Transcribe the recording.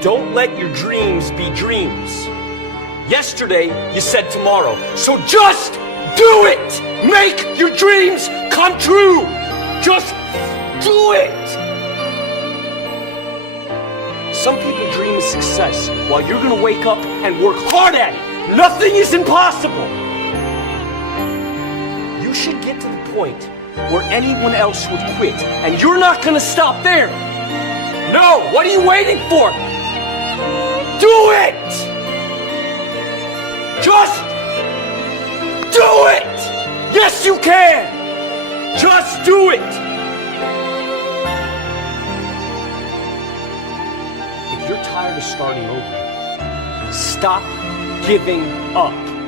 Don't let your dreams be dreams. Yesterday, you said tomorrow. So just do it! Make your dreams come true! Just do it! Some people dream of success while you're gonna wake up and work hard at it. Nothing is impossible. You should get to the point where anyone else would quit, and you're not gonna stop there. No, what are you waiting for? Do it! Just do it! Yes, you can! Just do it! If you're tired of starting over, stop giving up.